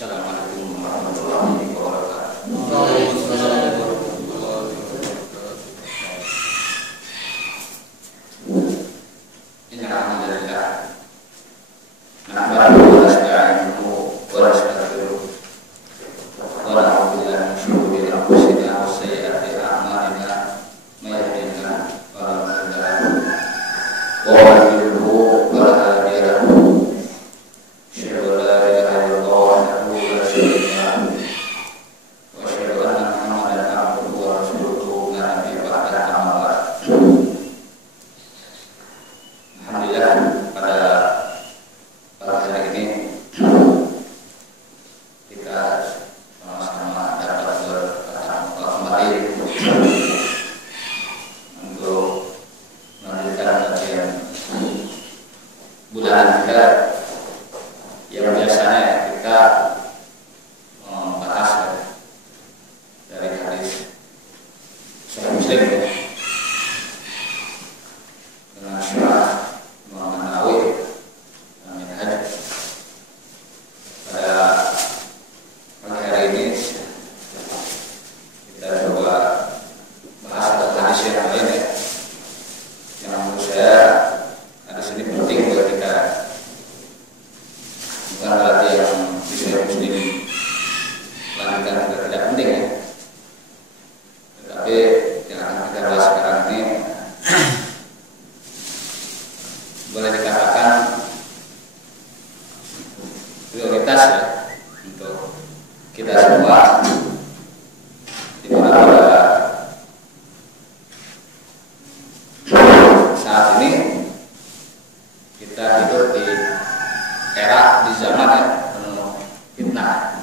Assalamualaikum warahmatullahi wabarakatuh. Waalaikumsalam warahmatullahi wabarakatuh. Alhamdulillah. Nahmaduhu wa nasta'inuhu wa nastaghfiruh. Wa na'udzu billahi min shururi anfusina wa sayyiati a'malina. May yahdihillahu fala mudilla lahu wa man yudlil fala hadiya lahu. Asyhadu an la ilaha illallah wahdahu la syarika lahu wa asyhadu anna Muhammadan abduhu wa rasuluhu la nabiyya ba'dahu amma ba'd. Alhamdulillah, pada hari ini kita sama-sama dapat bertemu kembali untuk melanjutkan kajian bulanan kita yang biasanya kita membahas dari hadis Sahih Muslim dengan syarah Imam Nawawi Minhaj. Pada pagi hari ini kita coba bahas tentang hadis yang lain yang menurut saya hadis ini penting buat kita. Bukan berarti yang bisa Muslim lanjutkan juga tidak penting ya. Tetapi yang akan kita bahas sekarang ini boleh dikatakan prioritas ya untuk kita semua, di mana pada saat ini kita hidup di era, di zaman yang penuh fitnah,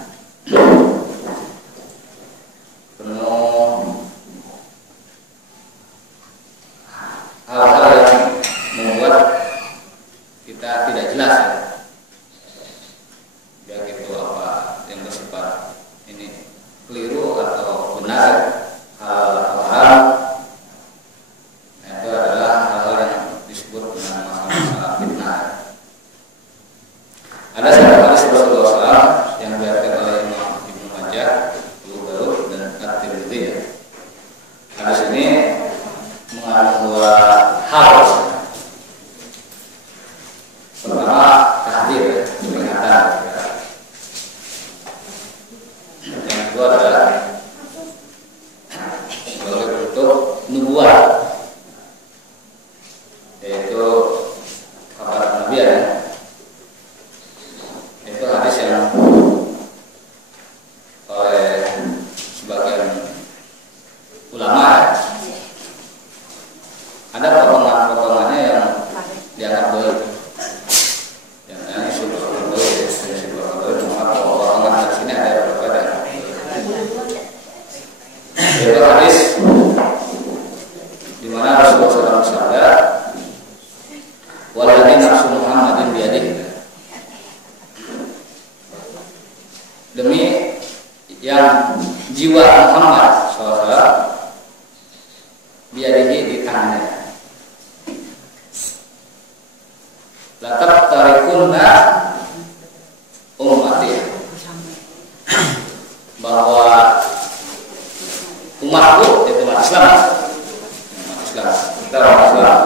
penuh hal-hal yang membuat kita tidak jelas ya, baik itu apa yang bersifat ini keliru atau benar. Hal-hal itu adalah hal-hal yang disebut dengan masalah fitnah. Ada satu hadis Rasulullah SAW yang diriwayatkan oleh Imam Ibnu Majah, Abu Daud dan At-Tirmidzi. Hadis ini mengandung dua hal. Pertama, tahdzir, peringatan. Yang kedua adalah sebagai bentuk nubuwah, yaitu kabar kenabian. Itu hadis yang oleh sebagian ulama ada potongan-potongannya yang dianggap baik. Yang isu baik, maka potongan di sini ada berbeda. Itu hadis di mana Rasulullah SAW bersabda, "Waladzi nafsu Muhammadin biyadihi." Demi yang jiwa Muhammad SAW biadihi di tangannya, latar tarikunna ummati, bahwa umatku, yaitu umat Islam, kita orang Islam,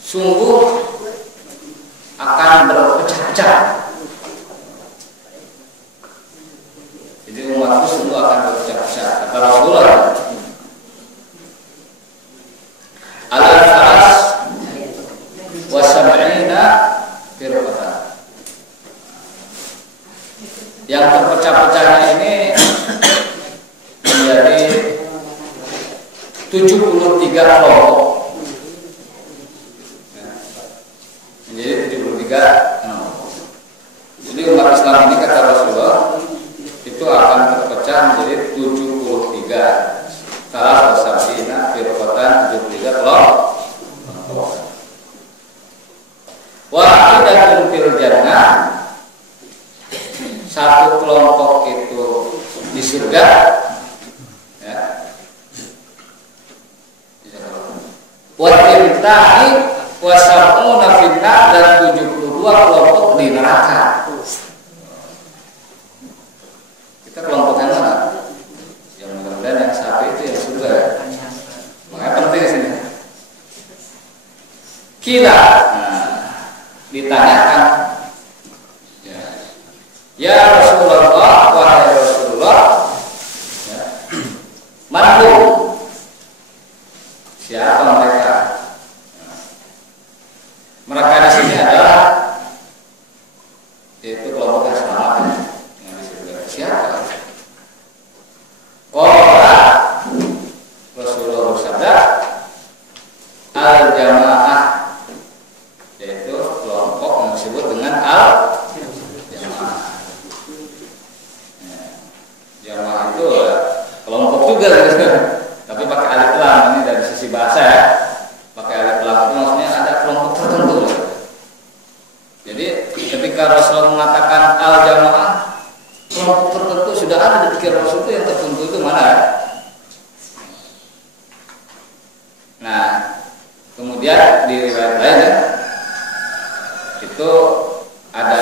sungguh akan berpecah-pecah. Jadi umatku sungguh akan berpecah-pecah. Kata Rasulullah, al-faras wa sab'ina firqatan. Yang terpecah-pecahnya ini menjadi 73 kelompok. Menjadi 73 kelompok. Jadi umat Islam ini kata Rasulullah itu akan terpecah menjadi 73. Salah sab'ina firqatan, 73 kelompok. Wahidatun fil jannah, satu kelompok itu di surga ya. Wa tinta'i wa sab'una finnar, dan 72 kelompok di neraka. ditanyakan, ya Rasulullah, wahai Rasulullah, ya, manhum, siapa mereka? Mereka di sini adalah yaitu kelompok yang selamat yang disebutkan. Siapa? Rasulullah bersabda, al-jamaah, yaitu kelompok yang disebut dengan al-jamaah. Jamaah itu kelompok juga, tapi pakai alif lam. Ini dari sisi bahasa ya. Pakai alif lam itu maksudnya ada kelompok tertentu. Jadi ketika Rasulullah mengatakan al-jamaah, kelompok tertentu sudah ada di pikiran Rasul itu. Yang tertentu itu mana? Nah, kemudian di riwayat lain itu ada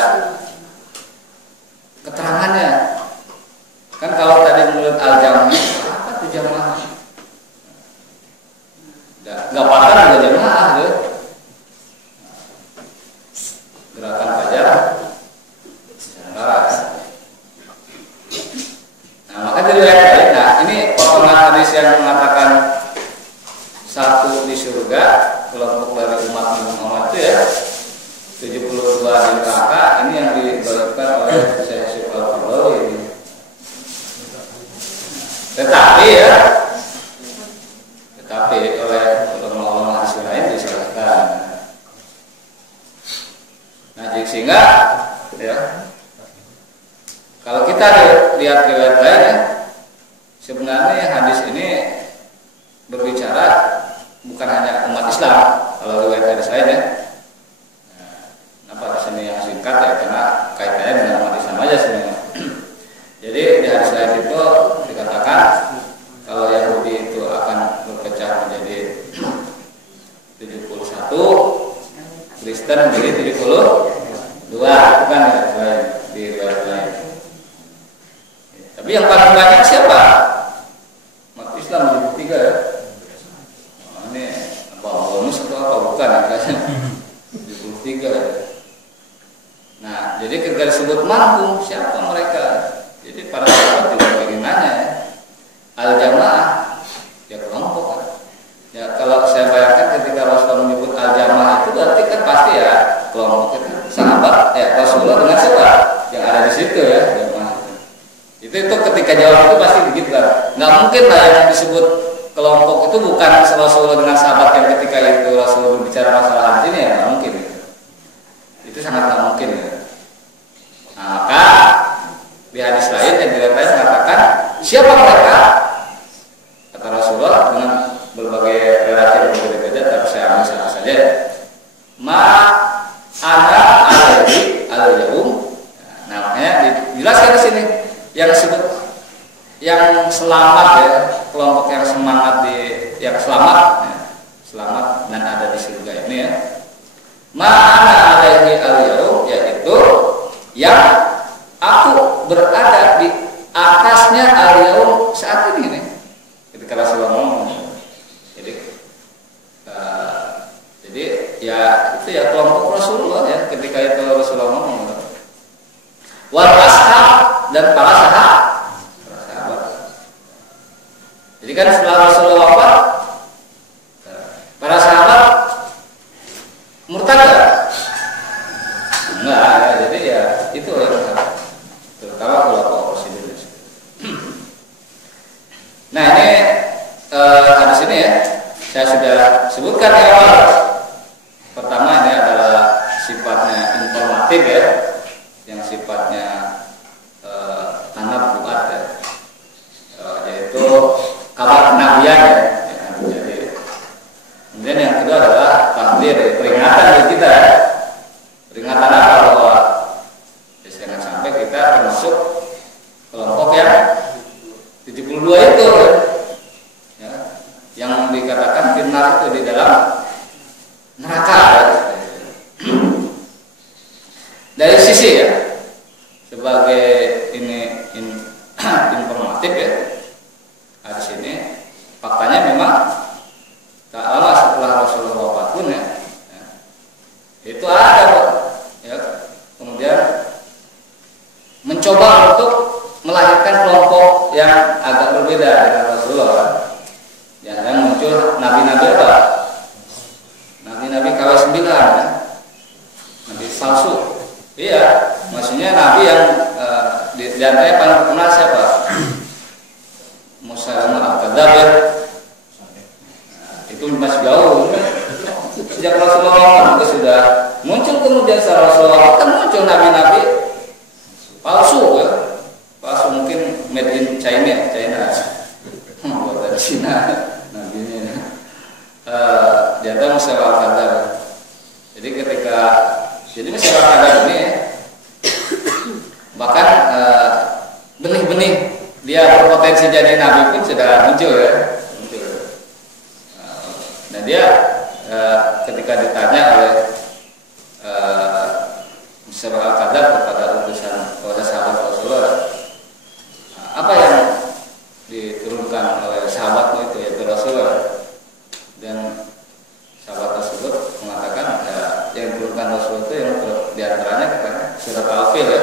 keterangannya. Kan kalau tadi menurut al-jamaah, apa itu jamaah? Nggak patah juga jamaah tuh. Gerakan fajar Nusantara. Nah, maka dari riwayat lain, nah ini potongan hadis yang mengatakan satu di surga, kelompok dari umat Muhammad itu ya, 72 di neraka. Ini yang diberikan oleh Syekh Syukal ini. Tetapi oleh ulama hadis lain disalahkan. Nah, sehingga ya, kalau kita lihat riwayat lain ya, sebenarnya hadis ini berbicara bukan hanya umat Islam. Kalau riwayat hadis lain ya, kenapa di sini yang singkat ya, karena kaitannya dengan umat Islam aja sebenarnya. Jadi di hadis lain itu dikatakan kalau Yahudi itu akan berpecah menjadi 71, Kristen menjadi 72, bukan ya, lain di riwayat lain. Tapi yang paling banyak siapa? Umat Islam 73 ya. Nah, ini apa bonus atau apa bukan ya, 73 ya. Nah, jadi ketika disebut mampu, siapa mereka? Jadi para sahabat juga ingin nanya ya. Al-jamaah, ya kelompok kan. Ya kalau saya bayangkan ketika Rasulullah menyebut al-jamaah itu berarti kan pasti ya kelompok itu sahabat ya Rasulullah dengan siapa yang ada di situ ya jamaah. Itu ketika jawab itu pasti begitu kan. Nggak mungkin lah yang disebut kelompok itu bukan Rasulullah dengan sahabat yang ketika itu Rasulullah berbicara masalah haji ini ya nggak mungkin. Itu sangat nggak mungkin ya. Nah, maka di hadis lain yang diriwayatkan mengatakan siapa mereka? Kata Rasulullah dengan berbagai relasi yang berbeda-beda, tapi saya ambil satu saja. Ma ana alaihi al-yaum. Nah, makanya dijelaskan di sini yang disebut yang selamat ya, kelompok yang semangat yang selamat ya, selamat dan ada di surga ini ya. Ma ana alaihi al-yaum, yaitu yang aku berada di atasnya al-yaum saat ini nih. Ketika Rasulullah ngomong. Jadi ya itu ya kelompok Rasulullah ya ketika itu Rasulullah ngomong. Wal ashab dan para sahabat. Jadi kan setelah Rasulullah wafat, para sahabat murtad enggak ya, jadi ya itu yang terutama kelompok Rasulullah. Nah ini hadis ini ya saya sudah sebutkan di awal. Pertama ini adalah sifatnya informatif ya, yang sifatnya tanab buat ya, yaitu kabar kenabian ya. Jadi kemudian yang kedua adalah tahdzir, peringatan bagi kita ya. Peringatan apa bahwa jangan sampai kita termasuk kelompok yang 72 itu ya, yang dikatakan final itu di dalam neraka ya. Dari sisi ya sebagai ini informatif ya, di sini faktanya memang tak lama setelah Rasulullah wafat pun ya, itu ada mencoba untuk melahirkan kelompok yang agak berbeda dengan Rasulullah. Yang muncul nabi-nabi apa? Nabi-nabi KW9 ya? Nabi palsu. Iya, maksudnya nabi yang di antaranya paling terkenal siapa? Musa al-Kadzab ya. Itu masih jauh. Sejak Rasulullah itu sudah muncul, kemudian setelah Rasulullah kan muncul nabi-nabi palsu ya. Palsu mungkin made in China buatan Cina nabinya. Jangan Musa al-Kadzab. Jadi Musa al-Kadzab ini bahkan benih-benih dia berpotensi jadi nabi pun sudah muncul ya. Nah dia ketika ditanya oleh Musa al-Kadzab kepada sahabat Rasulullah, apa yang diturunkan oleh sahabatmu itu, yaitu Rasulullah, dan sahabat tersebut mengatakan yang diturunkan Rasul itu yang diantaranya katanya surat Al-Fil ya,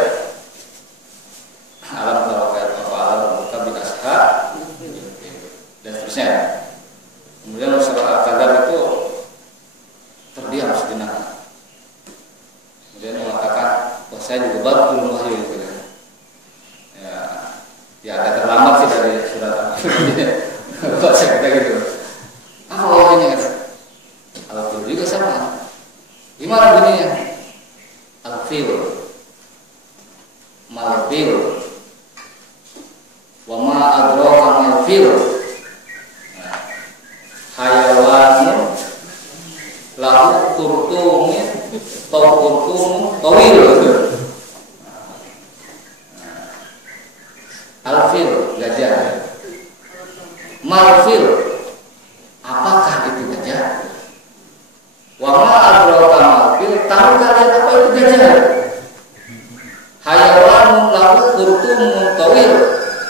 alam tarokat alam buka bin ashab dan seterusnya. Kemudian Musa al-Kadzab itu terdiam sejenak, kemudian mengatakan, oh saya juga baru turun wahyu gitu ya agak terlambat sih dari surat Al-Fil. Kok saya kata gitu, apa wahyunya kan? Al-Fil juga sama. Gimana bunyinya? Al-Fil, Mal-Fil, wa ma adraka mal-fil, hayawanun lahu kurtumin tawil. Al-fil, gajah. Mal-fil, apakah itu gajah? Wa ma adraka mal-fil, tahu kalian apa itu gajah? Hayawanun lahu kurtumun tawil,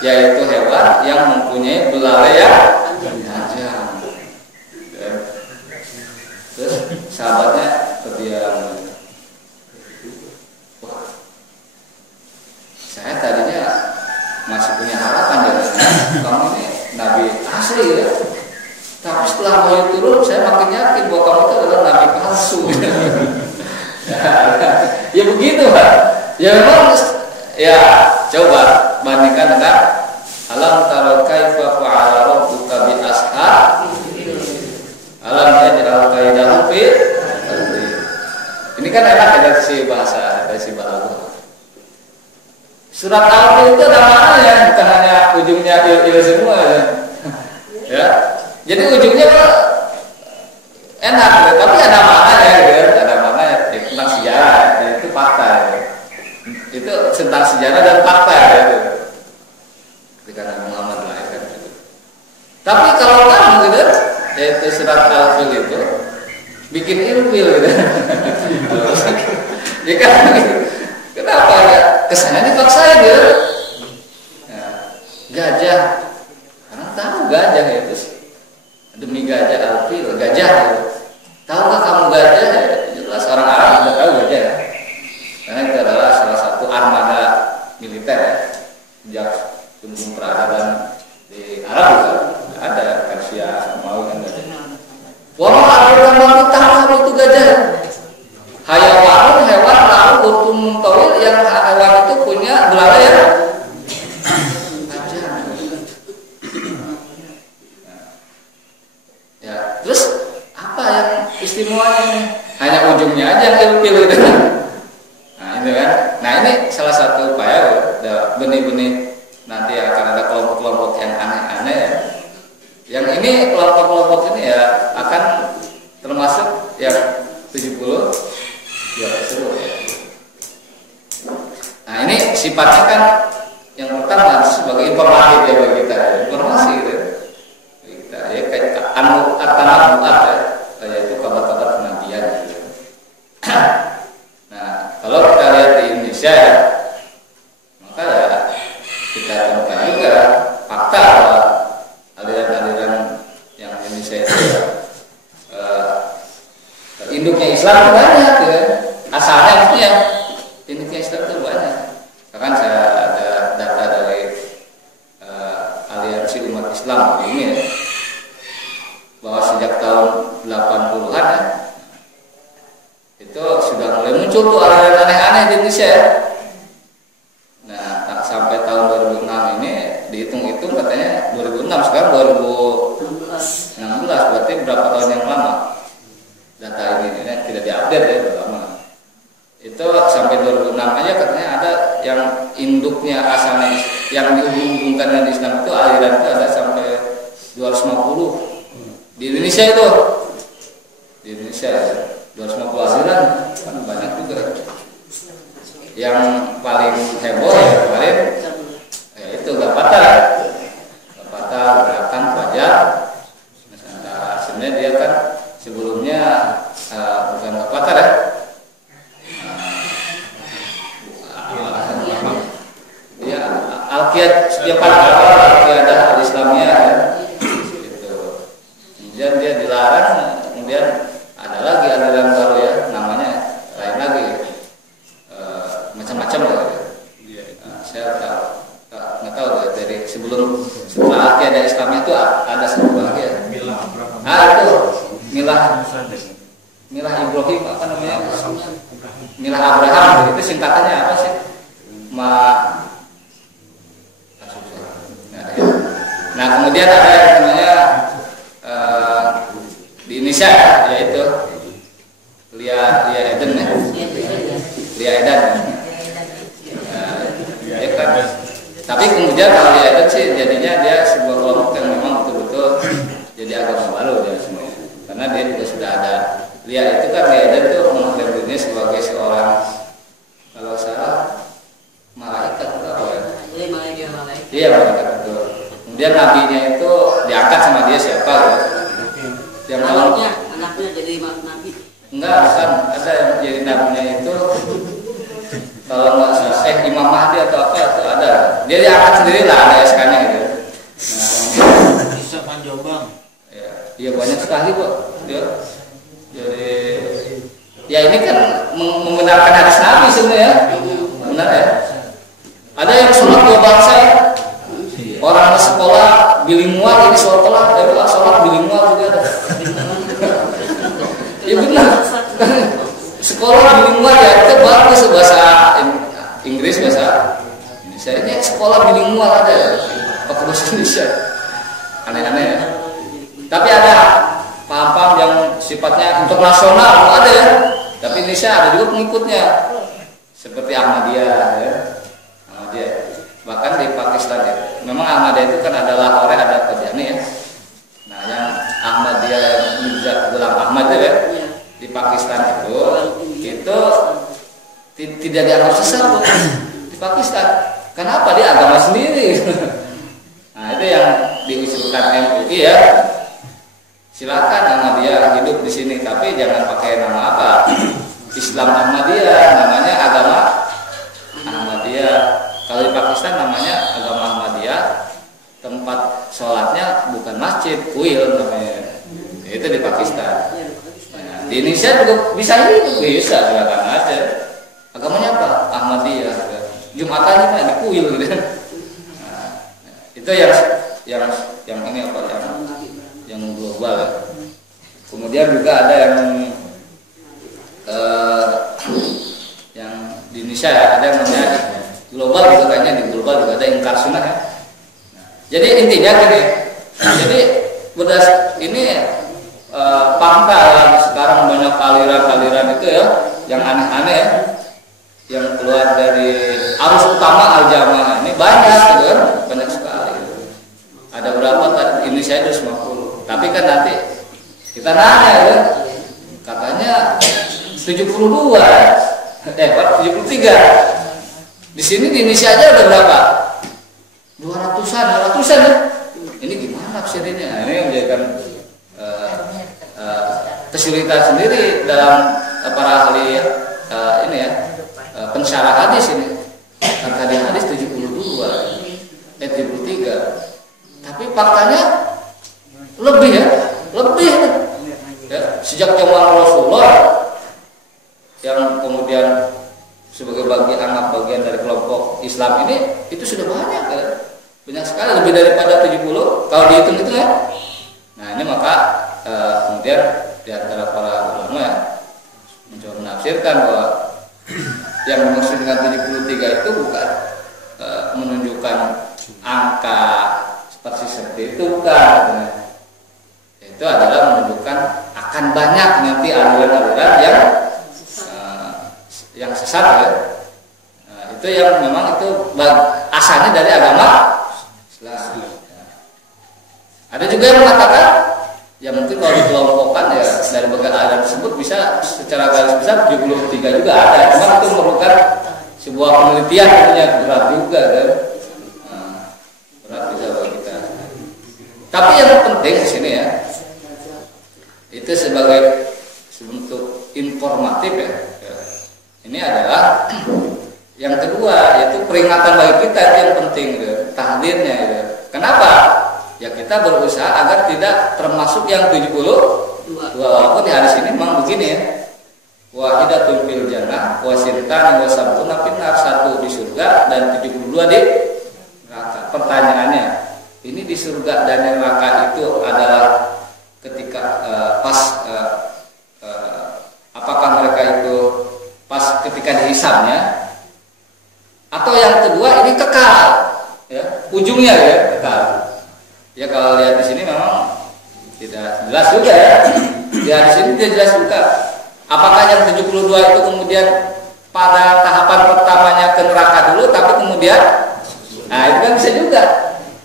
yaitu hewan yang mempunyai belalai yang panjang. Terus sahabatnya terdiam. Wah, saya tadinya masih punya harapan dari kamu ini nabi asli ya. Tapi setelah wahyu turun, saya makin yakin bahwa kamu itu adalah nabi palsu. Ya begitu Pak. Ya memang ya coba bandingkan dengan alam taro kaifa fa'ala rabbuka bi ashab. Alam yaj'al kaidahum fi. Ini kan enak ya dari si bahasa, dari si balaghah. Surat Al-Fil itu ada maknanya, bukan hanya ujungnya il semua ya. Jadi ujungnya enak, tapi ada maknanya gitu, ada maknanya tentang sejarah, itu fakta ya. Itu tentang sejarah dan fakta ya itu. Ketika Nabi Muhammad dilahirkan gitu. Tapi kalau kamu gitu, yaitu surat Al-Fil itu bikin ilfil gitu. Ya kan gitu. Kenapa ya? Kesannya dipaksain ya. Gajah, karena tahu gajah itu demi gajah Al-Fil, gajah gitu. Tahukah kamu gajah? Ya, jelas orang Arab sudah tahu gajah ya. Karena itu adalah salah satu armada militer ya. Sejak tumbuh peradaban di Arab juga ada Persia, Romawi kan gajah. Wah, ada tahu itu gajah. Hayawanun, hewan lalu urtum tawil, yang hewan itu punya belalai ya panjang. Ya, terus apa yang istimewanya ini? Hanya ujungnya aja yang ilfil gitu. Nah itu kan. Nah ini salah satu upaya benih-benih nanti akan ada kelompok-kelompok yang aneh-aneh ya. Yang ini kelompok-kelompok ini ya akan termasuk yang 70 ya seru ya. Nah ini sifatnya kan yang pertama sebagai informatif ya bagi kita, informasi gitu. Kita ya kayak anu-anu ya, yaitu kabar-kabar kenabian gitu. Nah kalau kita lihat di Indonesia ya, maka ya kita temukan juga fakta bahwa aliran-aliran yang Indonesia itu induknya Islam banyak ya. Asalnya maksudnya induknya Islam itu banyak. Bahkan saya tahun 80-an ya, itu sudah mulai muncul tuh aliran aneh-aneh di Indonesia ya. Nah, sampai tahun 2006 ini dihitung-hitung katanya 2006, sekarang 2016, berarti berapa tahun yang lama? Data ini tidak diupdate ya, udah lama. Itu sampai 2006 aja katanya ada yang induknya asalnya yang dihubungkan dengan Islam itu aliran itu ada sampai 250 di Indonesia itu. Di Indonesia 250 aliran kan banyak juga. Yang paling heboh ya kemarin ya itu Gapata Gerakan Fajar Nusantara. Sebenarnya dia kan sebelumnya bukan Gapata ya. Ya Al-Qiyadah, yang paling awal Al-Qiyadah Al-Islamiyah ya. Gitu. Kemudian dia dilarang, kemudian ada lagi aliran baru ya, namanya lain lagi, macam-macam lah. Saya nggak tahu dari setelah Al-Qiyadah Islamiyah itu ada satu lagi ya. Itu Milah Ibrahim apa namanya? Milah Abraham, itu singkatannya apa sih? Nah kemudian ada yang namanya di Indonesia yaitu Lia Eden ya. Lia Eden. Ya kan. Tapi kemudian kalau Lia Eden sih jadinya dia sebuah kelompok yang memang betul-betul jadi agama baru ya semuanya. Karena dia juga sudah ada Lia itu kan Lia Eden itu mengklaim dirinya sebagai seorang kalau salah malaikat atau apa ya? Iya malaikat betul. Kemudian nabinya itu diangkat sama dia siapa ya? Yang anaknya jadi nabi. Enggak, kan ada yang jadi nabinya itu kalau nggak salah Imam Mahdi atau apa itu ada. Dia diangkat sendiri lah, ada SK-nya gitu. Nah, bisa Panjobang. Ya, iya banyak sekali kok. Dia jadi ya ini kan membenarkan hadis Nabi sebenarnya. Benar ya? Ada yang sholat dua bangsa ya. Orang sekolah bilingual ini sholat bilingual juga ada. Ya benar. Sekolah bilingual ya itu bagus bahasa Inggris bahasa Indonesia. Ini sekolah bilingual ada pakai bahasa Indonesia. Aneh-aneh ya. Tapi ada paham-paham yang sifatnya internasional ada ya. Tapi Indonesia ada juga pengikutnya. Seperti Ahmadiyah ya. Ahmadiyah. Bahkan di Pakistan ya. Memang Ahmadiyah itu kan adalah orang ada Qadiani ya. Nah, yang Ahmadiyah Mirza Ghulam Ahmad itu ya di Pakistan itu tidak dianggap sesat di Pakistan. Kenapa? Dia agama sendiri. Nah, itu yang diusulkan MUI ya. Silakan Ahmadiyah hidup di sini, tapi jangan pakai nama apa? Islam Ahmadiyah, namanya agama Ahmadiyah. Kalau di Pakistan namanya agama Ahmadiyah, tempat sholatnya bukan masjid, kuil namanya. Itu di Pakistan. Nah, di Indonesia juga bisa hidup, bisa silakan aja. Agamanya apa? Ahmadiyah. Jumatannya kan di kuil gitu. Nah, itu yang ini apa yang global. Kemudian juga ada yang di Indonesia ya, ada yang namanya global juga kayaknya di global juga ada ingkar sunnah ya. Jadi intinya gini, jadi ini pangkal sekarang banyak aliran-aliran itu ya, yang aneh-aneh ya, yang keluar dari arus utama al-jamaah ini banyak gitu kan, banyak sekali. Ada berapa tadi? Indonesia itu 50. Tapi kan nanti kita nanya ya, katanya 72, 73. Di sini di Indonesia aja udah berapa? 200-an ya. Ini gimana tafsirnya? Nah, ini yang menjadikan kesulitan sendiri dalam para ahli ini ya, pensyarah hadis ini. Kan tadi hadis 73. Tapi faktanya lebih ya. Sejak zaman Rasulullah yang kemudian sebagai bagian dari kelompok Islam ini itu sudah banyak ya. Banyak sekali, lebih daripada 70 kalau dihitung itu ya. Nah, ini maka kemudian di antara para ulama ya mencoba menafsirkan bahwa yang dimaksud dengan 73 itu bukan menunjukkan angka seperti itu, bukan. Itu adalah menunjukkan akan banyak nanti aliran-aliran yang sesat ya. Itu yang memang itu asalnya dari agama Islam. Ada juga yang mengatakan ya mungkin kalau dikelompokkan ya dari berbagai aliran tersebut bisa secara garis besar 73 juga ada. Cuma itu memerlukan sebuah penelitian tentunya, berat juga kan. Berat juga bagi kita. Tapi yang penting di sini ya, itu sebagai bentuk informatif ya. Ini adalah yang kedua, yaitu peringatan bagi kita, itu yang penting gitu, tahdirnya gitu. Kenapa? Ya kita berusaha agar tidak termasuk yang 72. Walaupun di hadis ini memang begini ya. Wahidatul fil jannah wa sintani wa sab'una finnar, satu di surga dan 72 di neraka. Pertanyaannya, ini di surga dan di neraka itu adalah ketika apakah mereka itu pas ketika dihisabnya, atau yang kedua ini kekal ya, ujungnya ya kekal. Ya kalau lihat di sini memang tidak jelas juga ya. Lihat di sini tidak jelas juga. Apakah yang 72 itu kemudian pada tahapan pertamanya ke neraka dulu, tapi kemudian, nah itu kan bisa juga.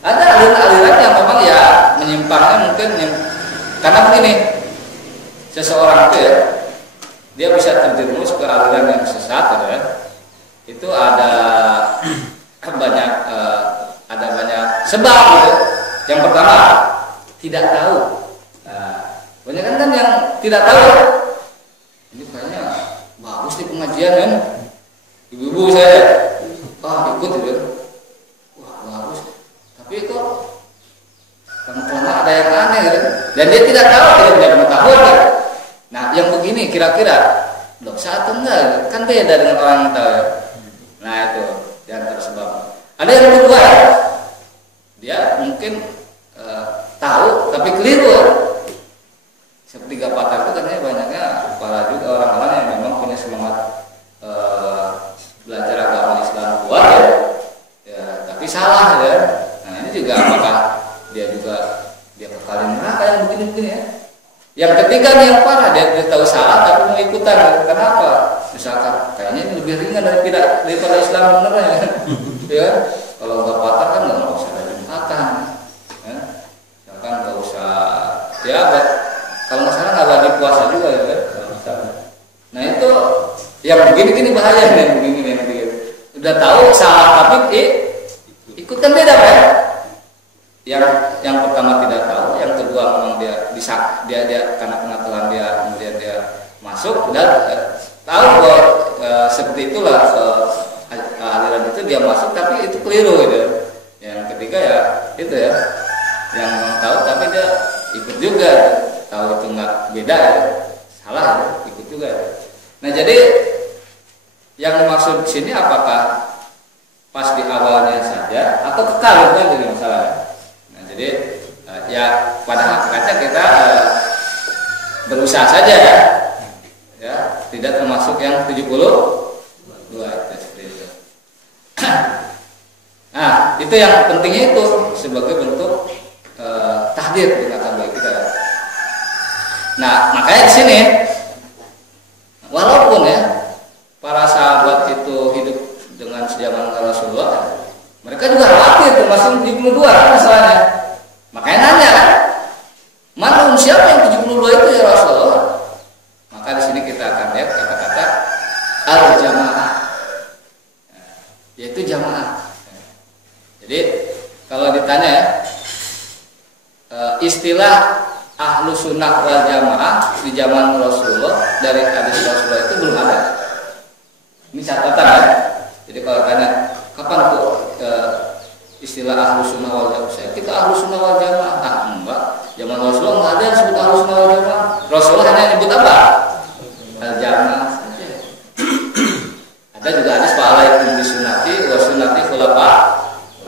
Ada aliran-aliran yang memang ya menyimpangnya mungkin karena begini, seseorang itu ya, dia bisa terjerumus ke aliran yang sesat ya. Itu ada banyak sebab gitu. Yang pertama tidak tahu. Banyak kan yang tidak tahu. Ini kayaknya bagus nih pengajian kan. Ibu-ibu saya ikut gitu. Wah bagus. Tapi kok karena ada yang aneh gitu. Dan dia tidak tahu, dia tidak mengetahui kan. Nah yang begini kira-kira dosa atau enggak? Kan beda dengan orang yang tahu ya. Nah itu di antara sebab. Ada yang kedua, dia mungkin tahu tapi keliru. Seperti Gapata itu katanya banyaknya para juga orang-orang yang memang punya semangat belajar agama Islam kuat ya, tapi salah ya. Nah ini juga apakah dia kekal neraka yang begini-begini ya. Yang ketiga nih yang parah, dia tahu salah tapi mau ikutan. Kenapa? Misalkan kayaknya ini lebih ringan daripada Islam bener ya. Ya, kalau nggak patah kan nggak usah ada jumatan. Ya. Misalkan nggak usah ya, kalau nggak salah nggak wajib puasa juga ya. Nah itu yang begini bahaya nih, begini nanti. Udah tahu salah tapi ikutkan beda kan? Yang pertama tidak tahu, yang kedua memang dia karena pengetahuan dia kemudian dia masuk dan tahu bahwa seperti itulah aliran itu dia masuk tapi itu keliru gitu. Yang ketiga ya itu ya, yang memang tahu tapi dia ikut juga, tahu itu nggak beda ya, salah ya, ikut juga. Nah jadi yang dimaksud di sini apakah pas di awalnya saja atau kekal itu kan jadi masalah. Jadi ya pada hakikatnya kita berusaha saja ya, tidak termasuk yang 72 itu seperti itu. Nah itu yang pentingnya itu sebagai bentuk tahdir peringatan bagi kita. Nah makanya di sini walaupun ya para sahabat itu hidup dengan sejaman Rasulullah, mereka juga khawatir termasuk 72 kan masalahnya. Makanya nanya kan, mana siapa yang 72 itu ya Rasulullah? Maka di sini kita akan lihat kata-kata al-jamaah, yaitu jamaah. Jadi kalau ditanya ya, istilah ahlu sunnah wal jamaah di zaman Rasulullah dari hadis Rasulullah itu belum ada. Ini catatan ya. Jadi kalau tanya kapan kok istilah ahlu sunnah wal jamaah, kita ahlu sunnah wal jamaah, enggak. Zaman Rasulullah nggak ada yang sebut ahlu sunnah wal jamaah. Rasulullah hanya nyebut apa? Al jamaah saja. Ada juga hadis fa'alaikum bisunnati wa sunnati khulafa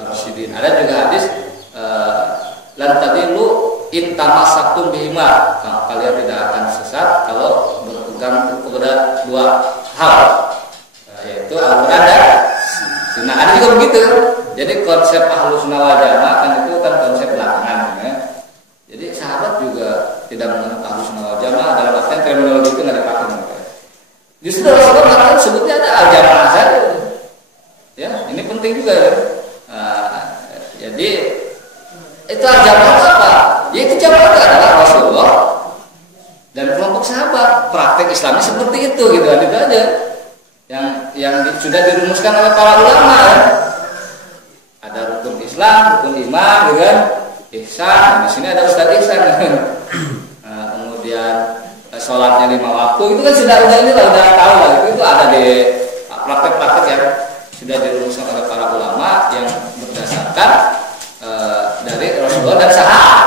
ar-rasyidin. Ada juga hadis lan tadillu in tamassaktum bihima, Bismillah, kalian tidak akan sesat kalau berpegang kepada dua hal, yaitu Al-Quran dan Sunnah. Ada juga begitu. Jadi konsep Ahlus Sunnah wal Jamaah kan itu kan konsep belakangan ya. Jadi sahabat juga tidak mengenal Ahlus Sunnah wal Jamaah, dalam artian terminologi itu nggak dipakai mereka. Justru Rasulullah mengatakan sebutnya ada al-jamaah saja. Ya, ini penting juga ya. Jadi itu al-jamaah apa? Yaitu jamaah adalah Rasulullah dan kelompok sahabat. Praktek Islamnya seperti itu gitu aja. Yang sudah dirumuskan oleh para ulama ya. Ada rukun Islam, rukun iman, gitu kan? Ihsan. Di sini ada Ustaz Ihsan. Kemudian sholatnya 5 waktu itu kan sudah tahu lah. Itu ada di praktek-praktek yang sudah dirumuskan oleh para ulama yang berdasarkan dari Rasulullah dan sahabat.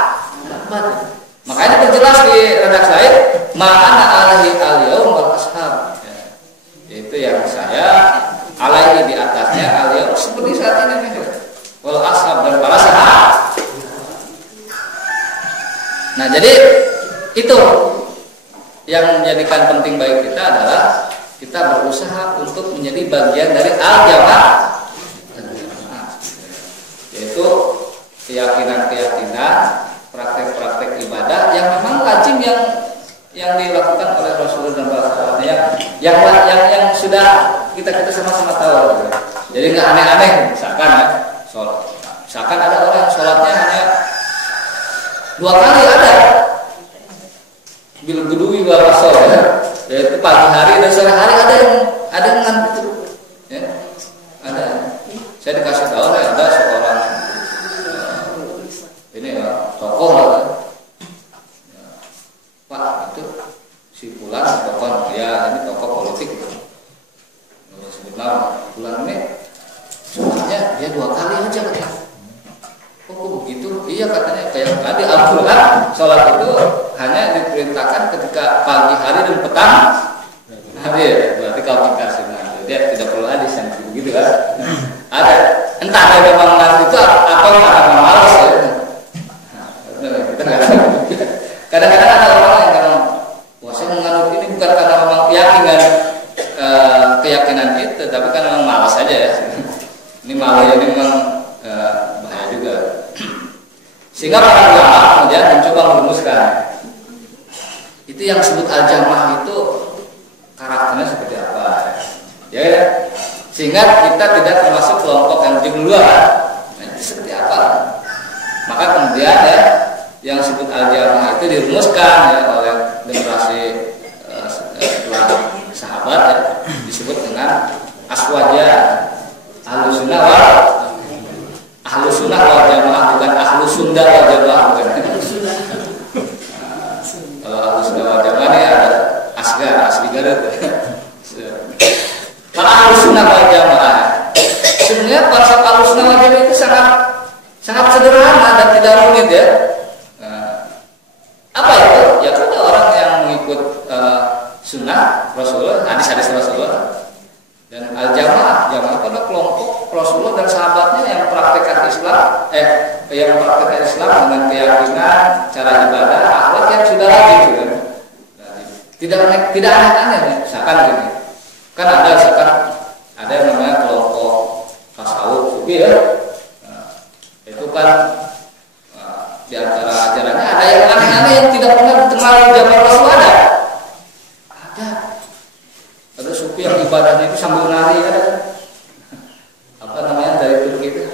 Makanya terjelas di redaksi lain, ma'ana alaihi al-yaum wal ashab. Itu yang saya alaihi di atasnya al-yaum seperti saat ini nih. Wal ashab dan para sahabat. Nah, jadi itu yang menjadikan penting bagi kita adalah kita berusaha untuk menjadi bagian dari al-jamaah, yaitu keyakinan-keyakinan, praktek-praktek ibadah yang memang lazim yang dilakukan oleh Rasulullah dan para sahabatnya yang sudah kita sama-sama tahu. Jadi nggak aneh-aneh, misalkan ya, misalkan ada orang yang sholatnya hanya 2 kali ada bil gudui wal asar ya, yaitu pagi hari dan sore hari ada yang ngantuk ya. Ada, saya dikasih tahu ya, ada seorang ini ya, tokoh lah ya. Pak itu si Fulan tokoh ya, ini tokoh politik gitu. Sebut nama Fulan ini sholatnya dia 2 kali aja katanya. Oh begitu? Iya katanya, kayak tadi Al-Quran sholat itu hanya diperintahkan ketika pagi hari dan petang hari ya. Berarti kalau kita senang dia tidak perlu hadis yang begitu kan. Ada, entah ada memang nanti itu atau karena malas ya. Kita nggak tahu. Kadang-kadang ada orang yang kadang puasa menganut ini bukan karena memang keyakinan itu, tapi karena memang malas saja ya. Ini malas ini memang bahaya juga. Sehingga para ulama kemudian mencoba merumuskan itu yang disebut al-jamaah itu karakternya seperti apa ya, sehingga kita tidak termasuk kelompok yang kedua. Nah, itu seperti apa? Maka kemudian ya yang disebut al-jamaah itu dirumuskan ya oleh generasi setelah sahabat ya, disebut dengan aswaja Ahlus Sunnah wal Jamaah, bukan Ahlus Sunda wal Jamaah, bukan. Kalau Ahlus Sunnah wal Jamaah ini ada asli Garut. Kalau Ahlus Sunnah wal Jamaah, sebenarnya konsep Ahlus Sunnah wal Jamaah itu sangat sederhana dan tidak rumit ya. Apa itu? Ya ada orang yang mengikut sunnah Rasulullah, hadis-hadis Rasulullah. Dan al-jamaah, jamaah itu adalah kelompok Rasulullah dan sahabatnya yang praktekkan Islam, dengan keyakinan, cara ibadah, akhlak yang sudah lazim juga. Tidak aneh-aneh. Misalkan gini, kan ada yang namanya kelompok tasawuf sufi ya. Itu kan di antara ajarannya ada yang aneh-aneh yang tidak pernah dikenal di zaman Rasul ada. Ada sufi yang ibadahnya itu sambil nari ada. Apa namanya dari Turki itu?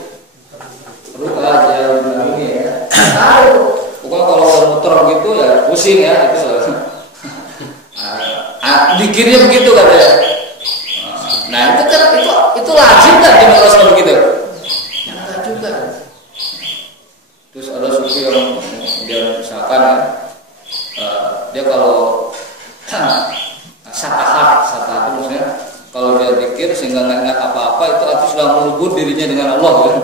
Ruqaja ini ya. Tahu. Pokoknya kalau muter gitu ya pusing ya itu. Dikirnya begitu katanya. Nah itu kan itu lazim kan di Rasul begitu. Enggak juga. Terus ada sufi yang dia misalkan dia kalau satahat itu maksudnya kalau dia zikir sehingga nggak ingat apa-apa itu artinya sudah melebur dirinya dengan Allah kan?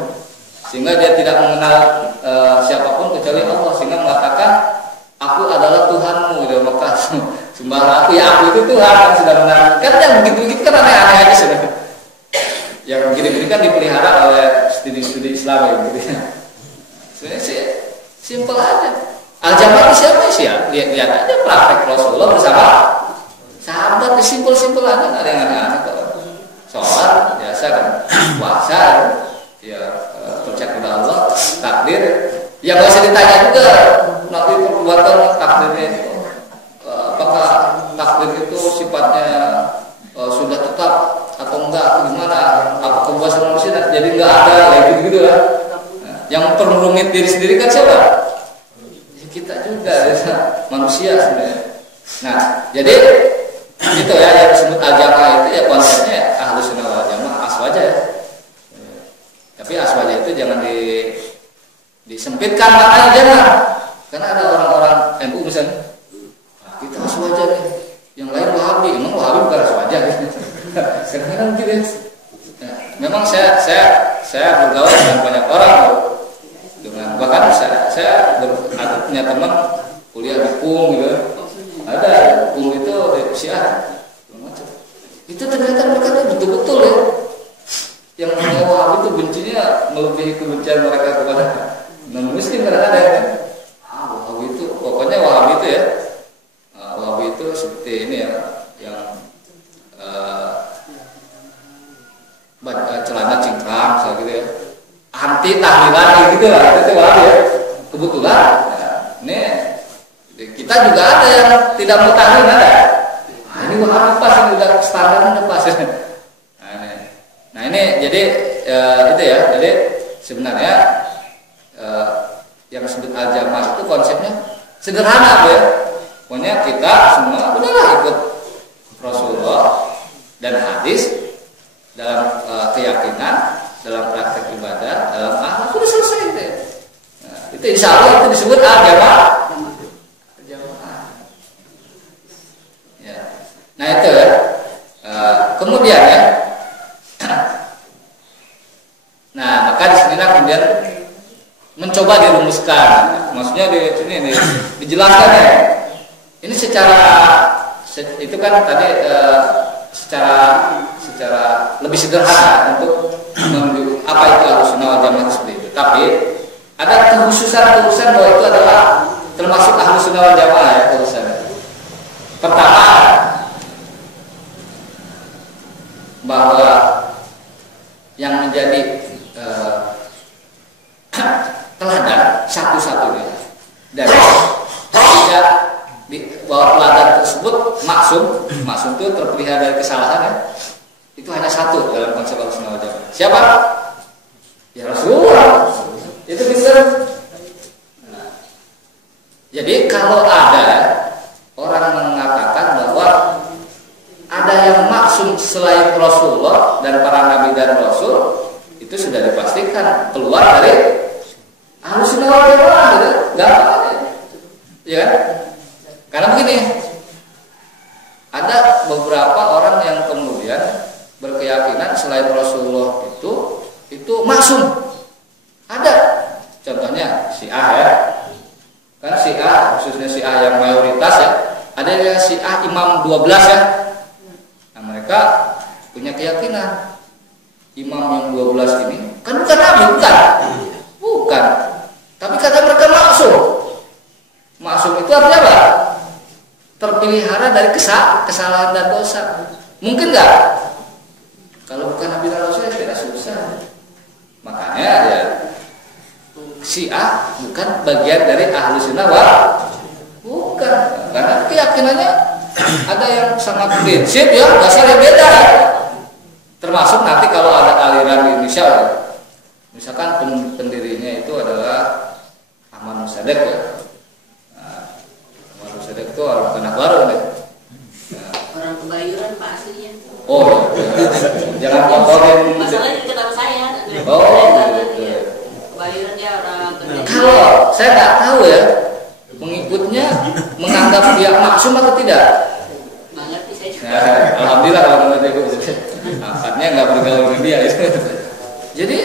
Sehingga dia tidak mengenal siapapun kecuali Allah, sehingga mengatakan aku adalah Tuhanmu gitu. Maka sembah aku ya, aku itu Tuhan yang sudah menang. Kan yang begitu-begitu kan aneh-aneh aja sudah. Yang begini-begini kan dipelihara oleh studi-studi Islam ya gitu. Sebenarnya sih simpel aja. Al-jamaah siapa sih ya? Lihat aja praktek Rasulullah bersama sahabat, simpel-simpel aja, nggak ada yang aneh-aneh kok. Sholat biasa kan, puasa ya, percaya kepada Allah, takdir. Ya nggak usah ditanya juga nanti perbuatan takdirnya itu, apakah takdir itu sifatnya sudah tetap atau enggak, gimana? Apa kepuasan manusia jadi nggak ada, kayak gitu lah. Yang merumit diri sendiri kan siapa? Kita juga manusia sebenarnya. Nah, jadi itu ya yang disebut al-jamaah itu ya konsepnya ahlus sunnah wal jamaah aswaja ya. Tapi aswaja itu jangan disempitkan maknanya, jangan. Karena ada orang-orang NU misalnya, kita aswaja nih, yang lain Wahabi, emang Wahabi bukan aswaja gitu. Kadang-kadang gitu ya. Nah, memang saya bergaul dengan banyak orang, dengan bahkan saya punya teman kuliah di PUM gitu. Ada PUM itu Syiah. Itu ternyata mereka tuh betul-betul ya. Yang namanya Wahabi itu bencinya melebihi kebencian mereka kepada non muslim kadang-kadang kan. Wahabi itu pokoknya Wahabi itu ya. Wahabi itu seperti ini ya, yang celana cingkrang gitu ya. Anti tahlilan gitu lah, itu Wahabi ya. Kebetulan ini kita juga ada yang tidak mau tahlil, ada. Nah, ini Wahabi pas, ini udah standarnya pas. Nah ini jadi itu ya. Jadi sebenarnya yang disebut al-jamaah itu konsepnya sederhana ya. Pokoknya kita semua udahlah ikut Rasulullah dan hadis dalam keyakinan, dalam praktek ibadah, dalam akhlak, sudah selesai gitu ya. Nah, itu insya Allah itu disebut al-jamaah. Ya. Nah itu ya. Kemudian ya. Nah maka di sini kemudian mencoba dirumuskan, maksudnya di sini dijelaskan ya. Ini secara itu kan tadi secara lebih sederhana untuk menunjuk apa itu Ahlussunnah wal Jamaah seperti itu. Tapi ada kekhususan bahwa itu adalah termasuk Ahlussunnah wal Jamaah ya kekhususan. Pertama, bahwa yang menjadi teladan satu-satunya dan tidak bahwa teladan tersebut maksum itu terpelihara dari kesalahan ya, itu hanya satu dalam konsep Ahlussunnah wal Jamaah. Siapa? Ya Rasulullah. Itu benar. Nah, jadi kalau ada orang mengatakan bahwa ada yang maksum selain Rasulullah dan para nabi dan rasul, itu sudah dipastikan keluar dari Ahlussunnah wal Jamaah, gitu. Enggak apa-apa. Ya kan? Karena begini, ada beberapa orang yang kemudian berkeyakinan selain Rasulullah itu maksum. Ada. Contohnya Syiah ya. Kan Syiah, khususnya Syiah yang mayoritas ya. Ada yang Syiah Imam 12 ya. Nah, mereka punya keyakinan imam yang 12 ini kan bukan nabi, bukan. Tapi kata mereka maksum. Maksum itu artinya apa? Terpelihara dari kesalahan dan dosa. Mungkin nggak? Kalau bukan nabi dan rasul ya tidak susah. Makanya ya Syiah bukan bagian dari Ahlussunnah wal bukan. Karena keyakinannya ada yang sangat prinsip ya, dasarnya beda. Termasuk nanti kalau ada aliran di Indonesia, misalkan pendirinya itu adalah Ahmad Mursadek ya. Nah, Ahmad Mursadek itu orang Tanah Baru nih. Nah. Orang Kebayoran Pak aslinya. Oh, ya. Jangan kotorin. Masalahnya kenal saya. Oh, gitu. Kebayoran dia orang Kebayoran. Kalau saya nggak tahu ya, pengikutnya menganggap dia maksum atau tidak. Mengerti saya juga. Nah, alhamdulillah kalau menurut itu. Akadnya nggak bergaul dengan dia itu. Jadi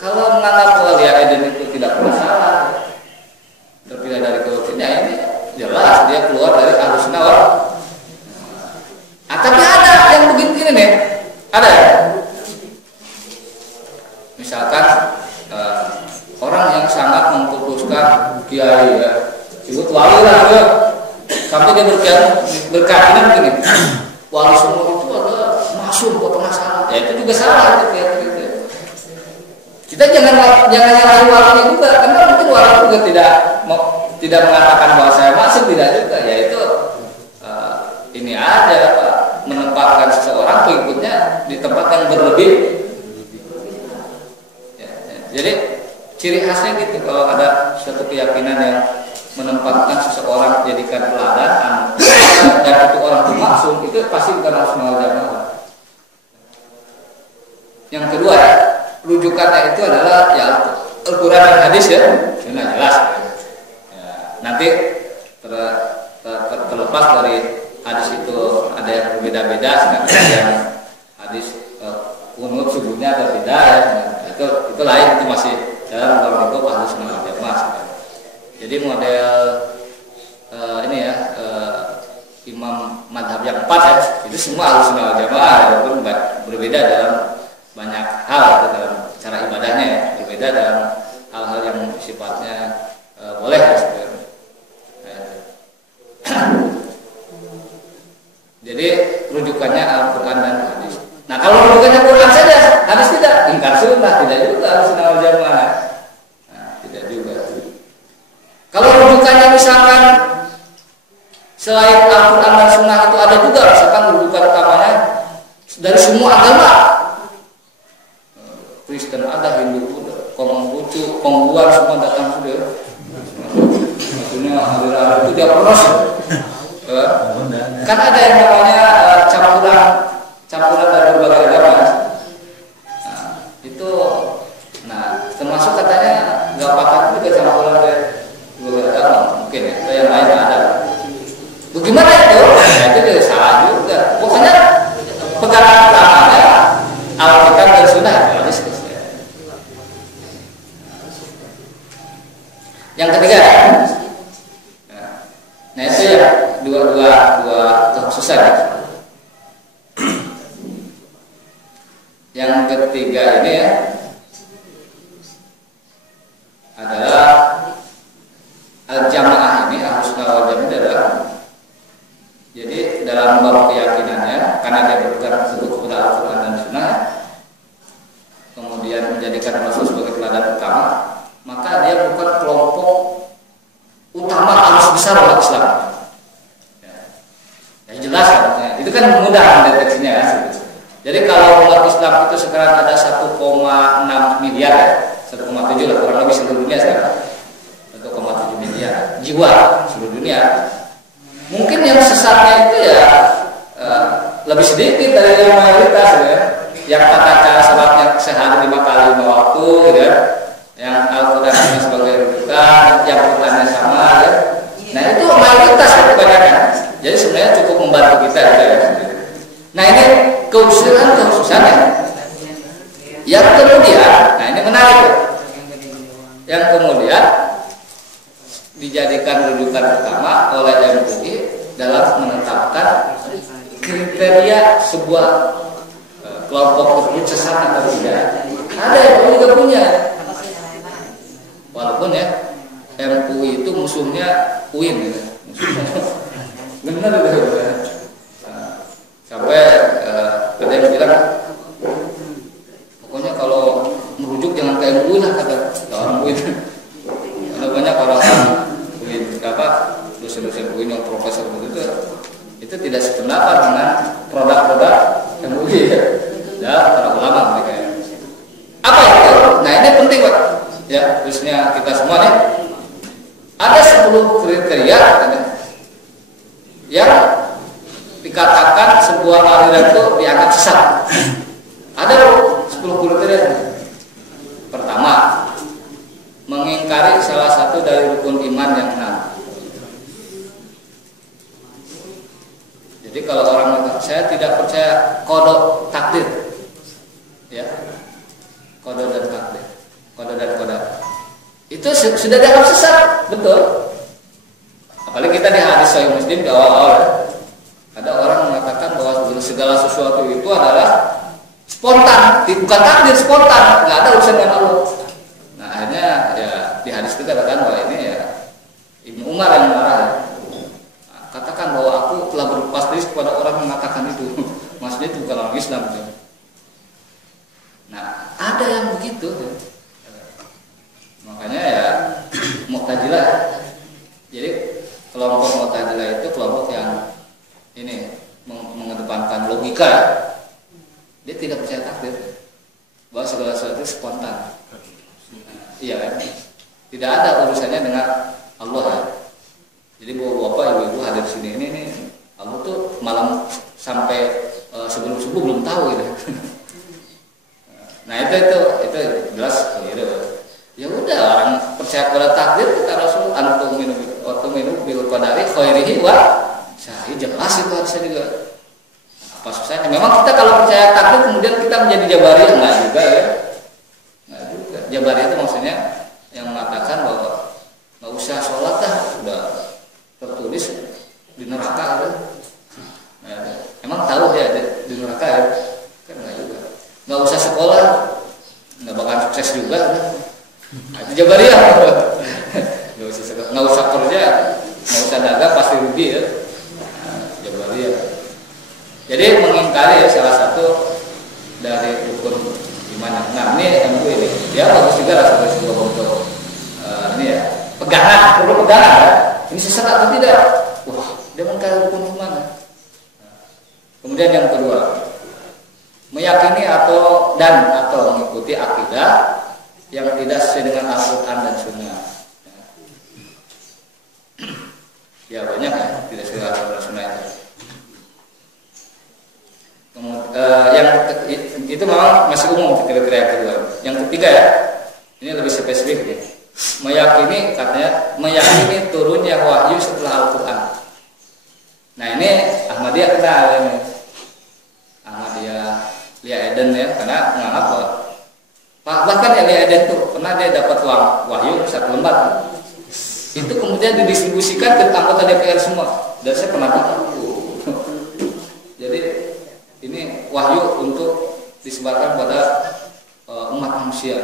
kalau menganggap bahwa dia Eden itu tidak bersalah, terpilih dari kewakilannya, ini jelas dia keluar dari Ahlussunnah wal. Tapi ada yang begini nih, ada. Misalkan orang yang sangat mengkultuskan kiai ya, disebut wali lah tuh. Sampai dia berkeyakinan begini, wali semua itu adalah maksum, kok pernah salah. Ya itu juga salah itu. Kita jangan nyalahin walinya juga, karena mungkin wali juga tidak mengatakan bahwa saya maksum, tidak juga. Ya itu ini aja Pak, menempatkan seseorang pengikutnya di tempat yang berlebih. Jadi ciri khasnya gitu, kalau ada suatu keyakinan yang menempatkan seseorang jadikan teladan dan itu orang itu maksum, itu pasti bukan Ahlussunnah wal Jamaah. Yang kedua ya, rujukannya itu adalah ya Al-Quran dan hadis ya, ini jelas. Ya, nanti terlepas dari hadis itu ada yang berbeda-beda, sedangkan yang hadis kunut subuhnya atau tidak ya, itu lain, itu masih dalam ruang lingkup Ahlussunnah wal Jamaah. Jadi model ini ya imam madhab yang 4 ya, itu semua Ahlussunnah wal Jamaah, walaupun berbeda dalam banyak hal, dalam cara ibadahnya ya, berbeda dalam hal-hal yang sifatnya boleh ya, sebenarnya. Jadi rujukannya Al-Quran dan hadis. Nah kalau rujukannya Quran saja, hadis tidak, ingkar sunnah, tidak juga Ahlussunnah wal Jamaah. Nah, tidak juga. Kalau rujukannya misalkan selain Al-Quran dan Sunnah itu ada juga, misalkan rujukan utamanya dari semua agama, Kristen ada, Hindu ada, Konghucu, Konghuan semua datang sudah. Maksudnya aliran itu dia polos. Kan ada yang namanya campuran dari berbagai agama. Nah, itu, termasuk katanya nggak patah juga campuran dari berbagai agama, mungkin ya, atau yang lain ada. Bagaimana itu? Nah, itu juga salah juga. Pokoknya pegangan utamanya Alkitab dan Sunnah itu. Yang ketiga, nah itu ya dua kekhususan. Yang ketiga ini ya adalah al-jamaah ini, Ahlussunnah wal Jamaah adalah, jadi dalam bab keyakinannya, karena dia berpegang teguh kepada Al-Quran dan Sunnah, kemudian menjadikan Rasul sebagai teladan utama, maka dia bukan kelompok utama arus besar umat Islam. Ya jelas kan, itu kan mudah mendeteksinya ya. Jadi kalau umat Islam itu sekarang ada 1,6 miliar, 1,7 lah kurang lebih seluruh dunia sekarang, 1,7 miliar jiwa seluruh dunia. Mungkin yang sesatnya itu ya lebih sedikit dari yang mayoritas ya. Yang tata salatnya sehari 5 kali 5 waktu gitu ya. Yang Al-Quran sebagai rujukan, yang Qurannya sama ya. Nah itu mayoritas kebanyakan. Jadi sebenarnya cukup membantu kita gitu ya. Nah ini kekhususannya. Yang kemudian, nah ini menarik. Yang kemudian dijadikan rujukan utama oleh MUI dalam menetapkan kriteria sebuah kelompok tersebut sesat atau tidak. Ada yang juga punya. Walaupun ya MUI itu musuhnya UIN gitu. Benar gitu. Sampai ada yang bilang pokoknya kalau merujuk jangan ke MUI lah, kata orang UIN. Karena banyak orang UIN dosen-dosen UIN yang profesor itu tidak sependapat dengan produk-produk MUI ya, para ulama mereka ya. Apa itu? Nah ini penting Pak ya, khususnya kita semua nih. Ada 10 kriteria yang dikatakan sebuah aliran itu dianggap sesat. Ada 10 kriteria. Pertama, mengingkari salah satu dari rukun iman yang 6. Jadi kalau orang mengatakan saya tidak percaya qada takdir, ya, qada dan takdir, qada dan qadar, itu sudah dianggap sesat, betul. Apalagi kita di hadis Sahih Muslim di awal-awal ada orang mengatakan bahwa segala sesuatu itu adalah spontan, bukan takdir, spontan, nggak ada urusan dengan Allah. Nah akhirnya ya di hadis itu katakan bahwa ini ya Ibnu Umar yang marah. Nah, katakan bahwa aku telah berlepas diri kepada orang yang mengatakan itu. Maksudnya itu bukan orang Islam. Nah, ada yang begitu. Makanya ya Mu'tazilah. Jadi kelompok Mu'tazilah itu kelompok yang ini mengedepankan logika. Dia tidak percaya takdir, bahwa segala sesuatu spontan. Iya kan? Tidak ada urusannya dengan Allah ya. Jadi bapak ibu-ibu hadir sini ini Allah tuh malam sampai sebelum subuh belum tahu gitu. Nah itu jelas gitu. Ya udah, orang percaya pada takdir kata Rasul, antum minum bil qadari khairihi wa syarrihi, jelas itu harusnya juga. Apa susahnya? Memang kita kalau percaya takdir kemudian kita menjadi jabariyah, enggak juga ya. Enggak juga. Jabariyah itu maksudnya yang mengatakan bahwa enggak usah sholat dah, udah tertulis di neraka kan. Nah, emang tahu ya di neraka ya? Kan enggak juga. Enggak usah sekolah, enggak bakal sukses juga kan. Nah, itu jabariyah. Enggak usah kerja, enggak usah dagang pasti rugi ya. Nah, jabariyah. Jadi mengingkari ya salah satu dari rukun iman. Nah ini MU ini, ya bagus juga rasa sebuah untuk ini ya pegangan, perlu pegangan ya. Ini sesat atau tidak? Wah, dia mengingkari rukun iman. Ya. Kemudian yang kedua, meyakini atau mengikuti akidah yang tidak sesuai dengan Al-Quran dan Sunnah. Ya banyak ya, tidak sesuai Al-Quran dan Sunnah itu. Itu memang masih umum kira-kira yang kedua. Yang ketiga ya, ini lebih spesifik ya. Meyakini turunnya wahyu setelah Al-Quran. Nah ini Ahmadiyah kenal ini. Ahmadiyah Lia Eden ya, karena menganggap bahkan ya Lia Eden itu pernah dia dapat wahyu 1 lembar. Itu kemudian didistribusikan ke anggota DPR semua. Dan saya pernah tahu. Jadi ini wahyu untuk disebarkan pada umat manusia.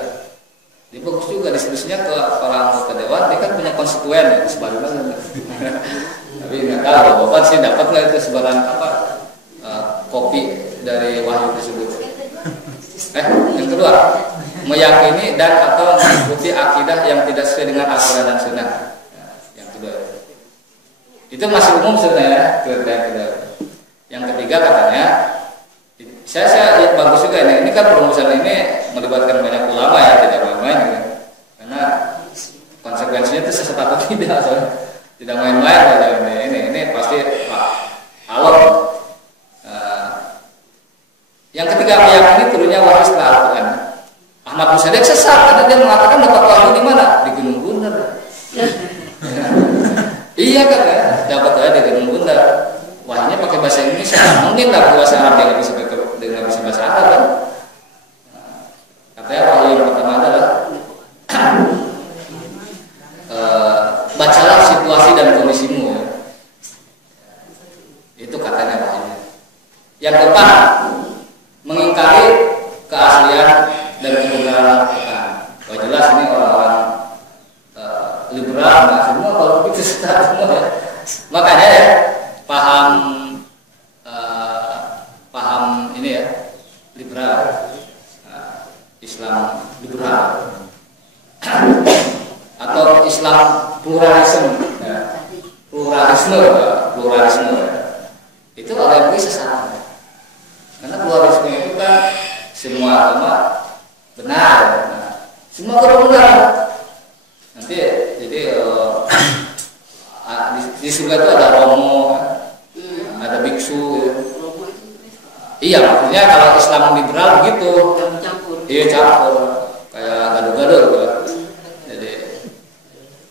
Dia bagus juga distribusinya ke para anggota dewan. Dia kan punya konstituen ya, disebarin aja. Tapi nggak tahu bapak sih dapat nggak itu sebaran kopi dari wahyu tersebut. Yang kedua, meyakini dan atau mengikuti akidah yang tidak sesuai dengan Al-Quran dan Sunnah. Yang kedua, itu masih umum sebenarnya. Yang ketiga katanya, saya lihat bagus juga ini kan perumusan ini melibatkan banyak ulama ya, tidak main-main gitu. Karena konsekuensinya itu sesat atau tidak, soalnya tidak main-main ini pasti alot. Yang ketiga, meyakini turunnya wahyu setelah Al-Quran. Ahmad Musadik sesat karena dia mengatakan dapat wahyu di mana? Di Gunung Bundar. Iya kan ya, dapat wahyu di Gunung Bundar. Wahyunya pakai bahasa Indonesia, mungkin lah bahasa Arab dia nggak bisa bahasa Arab kan? Katanya wahyu yang pertama adalah bacalah situasi dan kondisimu ya. Itu katanya wahyu. Yang keempat, mengingkari keaslian dan kebenaran Al-Quran. Wah jelas ini orang-orang liberal, nah semua kalau begitu semua ya. Makanya ya paham ini ya liberal, Islam liberal atau Islam pluralisme ya. pluralisme ya. Itu orang yang sesat. Karena pluralisme itu kan semua agama benar, semua agama benar. Nanti jadi di surga itu ada romo, ada biksu. Ya. Iya, maksudnya kalau Islam liberal begitu. Iya campur, kayak gado-gado gitu. Jadi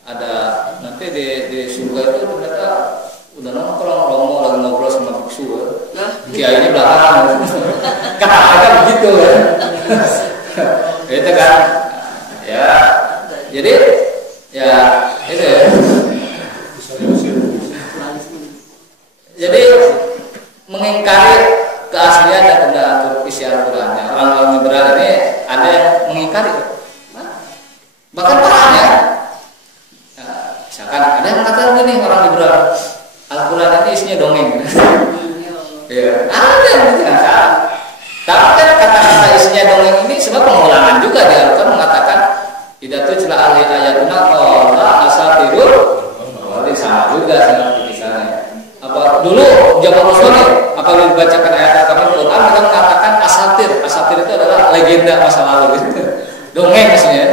ada nanti di surga itu ternyata udah nongkrong romo lagi ngobrol sama biksu. Kiainya belakangan, kata-kata begitu kan, itu kan, ya, jadi ya itu, jadi mengingkari keaslian dan kebenaran isi Al-Quran. Orang-orang liberal ini ada yang mengingkari, bahkan parahnya, misalkan ada yang mengatakan dongeng maksudnya.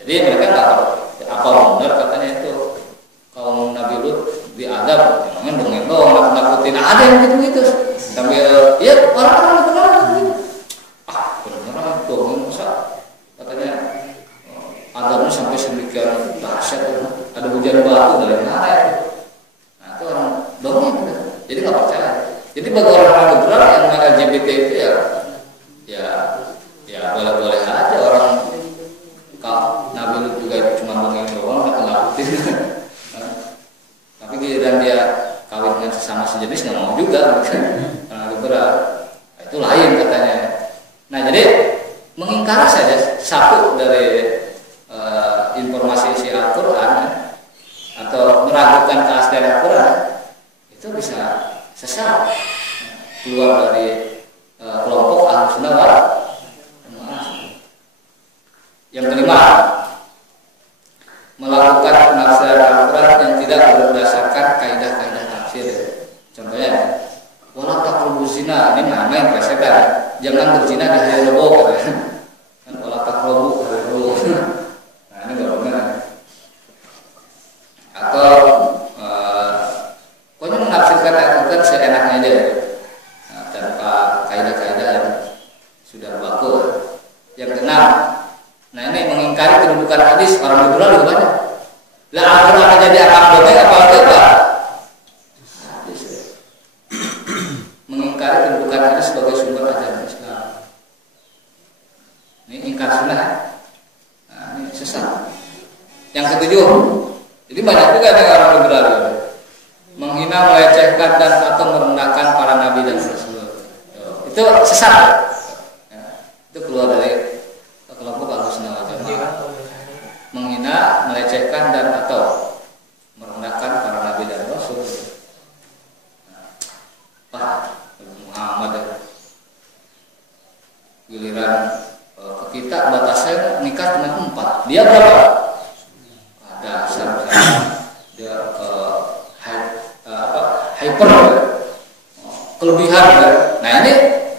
Jadi mereka nggak tahu apa benar katanya itu kaum Nabi Lut diadab, jangan dongeng dong, nakutin ada yang gitu sambil ya orang-orang kenal beneran dongeng masa katanya adabnya sampai sedemikian dahsyat, ada hujan batu dari mana itu. Nah itu orang dongeng, jadi nggak percaya. Jadi bagi orang-orang liberal yang LGBT itu ya boleh-boleh aja orang. Kalau Nabi Lut juga cuma dongeng doang, nggak ngelakutin. Tapi giliran dia kawin dengan sesama sejenis nggak mau juga, karena liberal. Nah, itu lain katanya. Nah jadi mengingkari saja satu dari informasi isi Al-Quran atau meragukan keaslian Al-Quran itu bisa sesat, keluar dari kelompok Ahlussunnah wal Jamaah. Yang kelima, melakukan penafsiran Al-Quran yang tidak berdasarkan kaidah-kaidah tafsir. Contohnya, wala taqrabu zina, ini nama yang presedan, jangan berzina di hari Rebo, kan wala taqrabu hari Rebo. Nah ini nggak benar. Atau pokoknya menafsirkan Al-Quran seenaknya aja, tanpa kaidah-kaidah yang sudah baku. Yang keenam, nah ini mengingkari kedudukan hadis. Orang liberal juga banyak. Lah Al-Quran akan jadi akal dongeng apa hadis. Mengingkari kedudukan hadis sebagai sumber ajaran Islam. Ini ingkar sunnah. Nah, ini sesat. Yang ketujuh, jadi banyak juga nih orang liberal menghina, melecehkan dan atau merendahkan para nabi dan rasul. Itu sesat. Ya, itu keluar dari kelompok Ahlussunnah wal Jamaah. Menghina, melecehkan dan atau merendahkan para nabi dan rasul. Pak Muhammad giliran ke kita batasnya nikah cuma 4. Dia berapa? Ada dia hyper kelebihan. Nah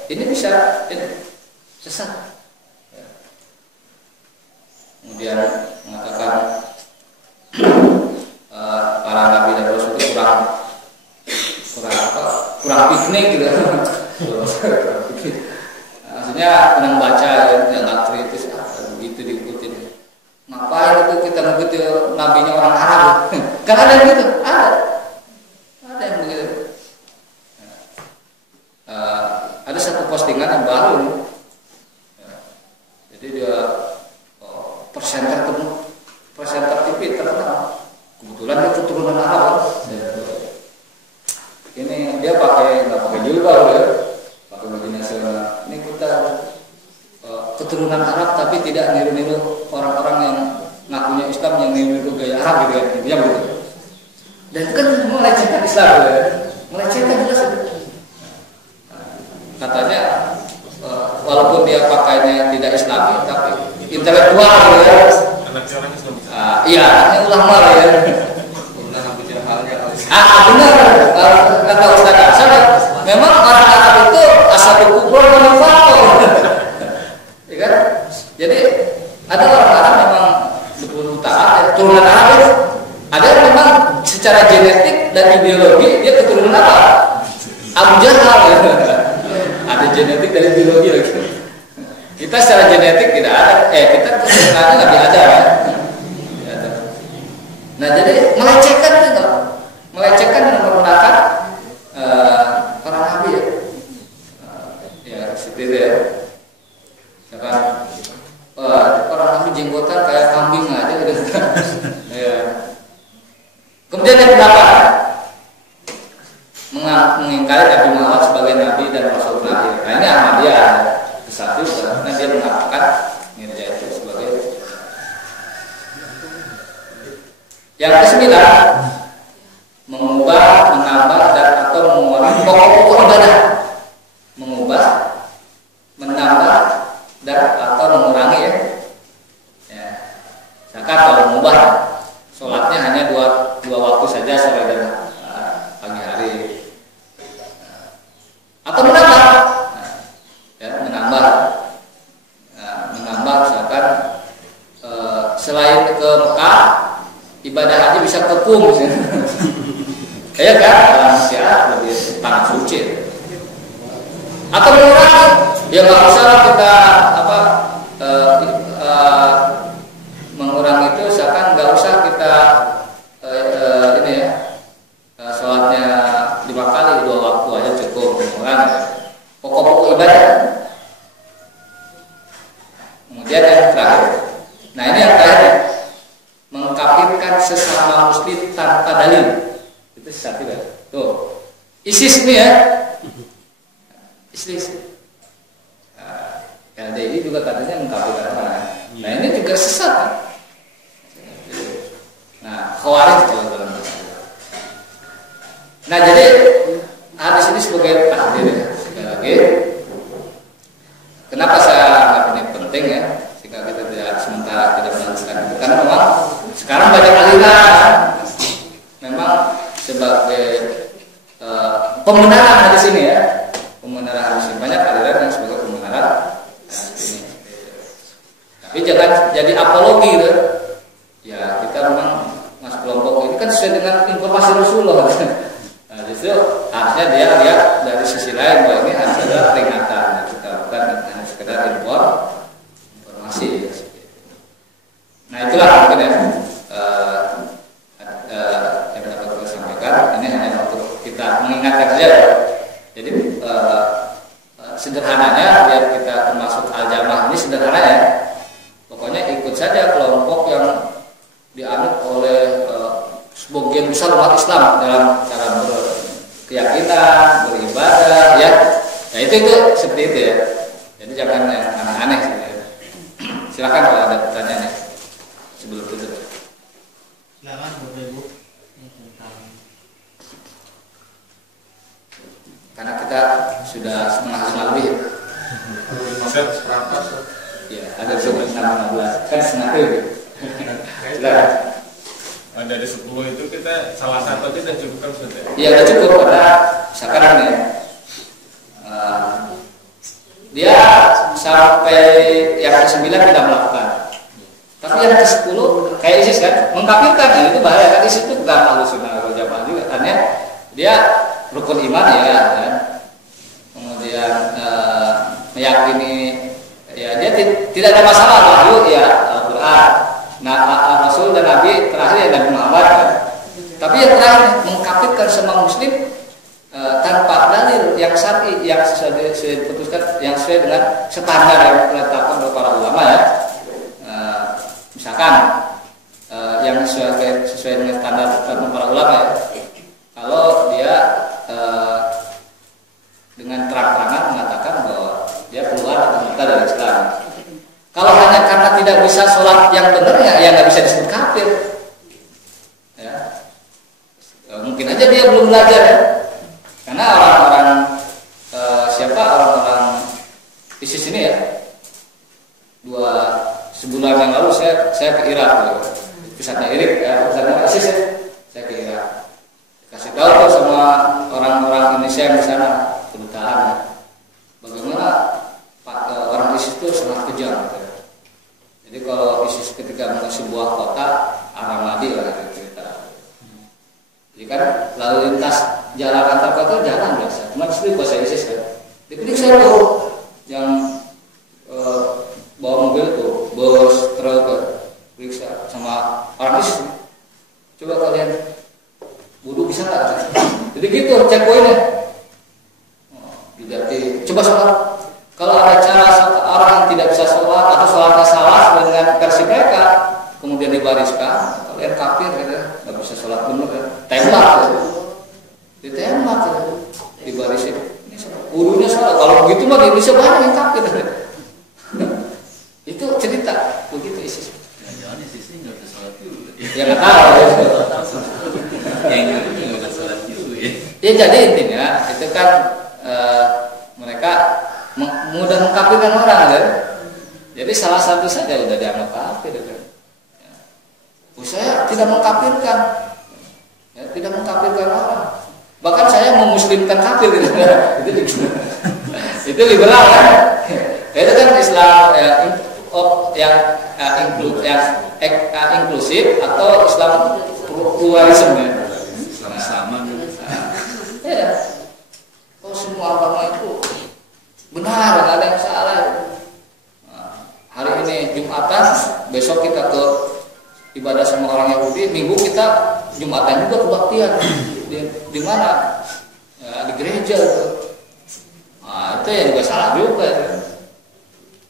ini bisa sesat. Kemudian mengatakan para nabi dan rasul itu kurang piknik gitu. Maksudnya kurang baca ya, nggak kritis, begitu diikutin. Ngapain itu kita ngikutin nabinya orang Arab? Kan ada yang gitu, ada yang begitu. Ada satu postingan yang baru, jadi dia presenter TV terkenal. Kebetulan dia keturunan Arab. Ini dia nggak pakai jilbab ya, pakai baju nasional. Ini kita keturunan Arab tapi tidak niru-niru orang-orang yang ngakunya Islam yang niru gaya Arab gitu kan, intinya begitu. Dan itu kan melecehkan Islam ya, melecehkan jelas itu. Katanya walaupun dia pakainya tidak Islami tapi intelektual gitu ya. Iya, ini ulama ya. Benar. Kata Ustaz Hasan, memang orang Arab itu asal kubur manfaat. Ya kan? Jadi ada orang Arab memang utara, turunan Arab itu. Ada yang memang secara genetik dan ideologi dia keturunan Arab. Abu Jahal ya. Ada genetik dan ideologi lagi. Kita secara genetik tidak ada, kita keturunannya nggak ada ya. Nah jadi melecehkan itu, melecehkan dan merendahkan para nabi ya. Ya seperti itu ya. Misalkan para nabi jenggotan kayak kambing aja gitu. Ya. Kemudian yang kedelapan, mengingkari Nabi Muhammad sebagai nabi dan rasul terakhir. Nah ini Ahmadiyah. Satu karena dia mengatakan Mirza itu sebagai. Yang kesembilan, mengubah, menambah dan atau mengurangi pokok-pokok ibadah. Mengubah, menambah dan atau mengurangi ya. Misalkan kalau mengubah sholatnya hanya dua waktu saja sore dan pagi hari. Atau menambah selain ke Mekah, ibadah haji bisa ke Qum. Ya kan, dalam syiar lebih tanah suci. Atau mengurangi, ya nggak usah kita mengurangi itu, misalkan nggak usah kita sholatnya 5 kali 2 waktu aja cukup, mengurangi pokok-pokok ibadah. Kemudian yang terakhir, nah ini yang terakhir, mengkafirkan sesama muslim tanpa dalil, itu sesat juga. Tuh, ISIS ini ya, ISIS. LDI juga katanya mengkafirkan orang. Nah ini juga sesat. Nah, Khawarij kalau dalam bahasa. Nah jadi hadis ini sebagai takdir ya. Sekali lagi, kenapa saya anggap ini penting ya? Jika kita tidak sementara tidak melanjutkan itu, karena memang sekarang banyak aliran. Memang sebagai pembenaran hadis ini ya, pembenaran hadis ini banyak aliran yang sebagai pembenaran hadis ini. Tapi jangan jadi apologi gitu. Ya kita memang mas kelompok ini kan sesuai dengan informasi Rasulullah. Nah, justru harusnya dia lihat dari sisi lain bahwa ini adalah peringatan kita, bukan hanya sekedar informasi. Nah itulah mungkin ya yang dapat saya sampaikan. Ini hanya untuk kita mengingatkan saja. Jadi sederhananya biar kita termasuk al-jamaah ini sederhana ya. Pokoknya ikut saja kelompok yang dianut oleh sebagian besar umat Islam dalam cara berkeyakinan, beribadah ya. Nah itu seperti itu ya. Jadi jangan yang aneh-aneh ya. Silakan kalau ada pertanyaan ya sebelum tutup. Silakan Bapak Ibu. Karena kita sudah setengah lebih. Ya, ada 15 kan setengah lebih. Silakan. Dari 10 itu kita salah satu aja sudah cukup kan sudah? Iya sudah cukup, karena sekarang ya dia sampai yang ke-9 tidak melakukan, tapi yang ke-10 kayak ISIS kan mengkafirkan, nah, itu bahaya kan. ISIS itu bukan Ahlussunnah wal Jamaah juga, karena dia rukun iman ya kan? Kemudian meyakini ya dia tidak ada masalah wahyu ya Al-Quran. Nah, Rasul dan Nabi terakhir ya Nabi Muhammad kan? Tapi yang terakhir mengkafirkan semua muslim tanpa dalil yang syar'i yang sesuai diputuskan, yang sesuai dengan standar yang ditetapkan oleh para ulama ya. Misalkan yang sesuai dengan standar ditetapkan para ulama ya. Kalau dia dengan terang-terangan mengatakan bahwa dia keluar atau murtad dari Islam. Kalau hanya karena tidak bisa sholat yang benar ya nggak bisa disebut kafir. Ya. Mungkin aja dia belum belajar ya. Karena orang-orang orang-orang ISIS ini ya, sebulan yang lalu saya ke Irak, pusatnya Irak ya, pusatnya ISIS ya. Saya ke Irak. Kasih tahu tuh sama orang-orang Indonesia yang di sana, kedutaan ya. Bagaimana orang ISIS itu sangat kejam. Jadi kalau ISIS ketika menguasai sebuah kota, Ar-Ramadi lah cerita. Jadi kan lalu lintas jalan antar kota jalan biasa. Cuma itu kuasa ISIS kan. Diperiksa saya tuh yang bawa mobil tuh, bos truk periksa sama orang ISIS. Coba kalian wudu bisa nggak? Jadi gitu checkpointnya. Coba sholat. Kalau ada cara orang yang tidak bisa sholat atau sholatnya salah dengan versi mereka, kemudian dibariskan, kalian kafir, nggak bisa sholat benar, kan? Tembak, ditembak, dibarisin. Wudunya salah. Kalau begitu mah di Indonesia banyak yang kafir. Itu cerita begitu ISIS. Jangan ISIS ini nggak bisa sholat juga. Ya nggak tahu. Yang itu nggak bisa sholat juga. Ya jadi intinya itu kan mereka mudah mengkafirkan orang kan. Jadi salah satu saja sudah dianggap kafir kan. Ya. Saya tidak mengkafirkan, ya, tidak mengkafirkan orang. Bahkan saya memuslimkan kafir gitu. Itu liberal kan. Ya, itu kan Islam ya, yang inklusif atau Islam pluralisme ya. Sama-sama. Ya. Oh, semua agama itu benar, nggak ada yang salah. Nah, hari ini Jumatan, besok kita ke ibadah sama orang Yahudi, Minggu kita Jumatan juga kebaktian. Di mana? Ya, di gereja itu. Nah, itu ya juga salah juga.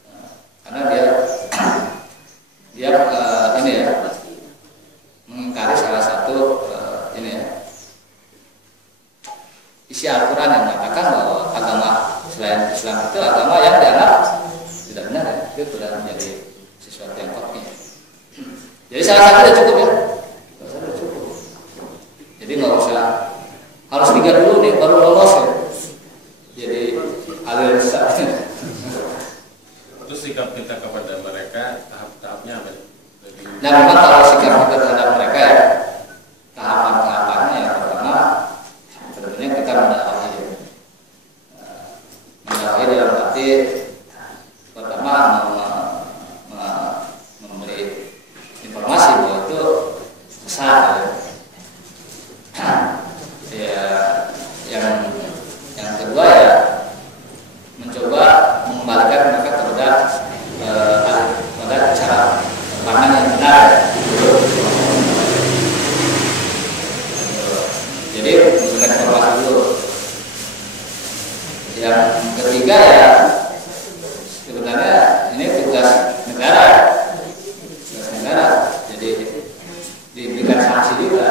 Nah, karena dia ini ya mengingkari salah satu ini ya isi Al-Quran yang mengatakan bahwa agama selain Islam itu agama yang dianggap tidak benar ya. Itu sudah menjadi sesuatu yang kopi. Jadi salah satu sudah cukup ya. Sudah cukup. Jadi nggak usah harus 3 dulu nih baru lolos ya. Jadi alur besar. Terus sikap kita kepada mereka tahap-tahapnya apa? Nah memang kalau sikap kita terhadap mereka ya tahapan-tahapannya yang pertama sebetulnya kita mendakwahi dalam arti pertama memberi informasi bahwa itu sesat ya. Yang kedua ya mencoba mengembalikan mereka kepada cara pandang yang benar. Jadi memberikan informasi dulu. Yang ketiga ya sebenarnya ini tugas negara. Tugas negara. Jadi diberikan sanksi juga.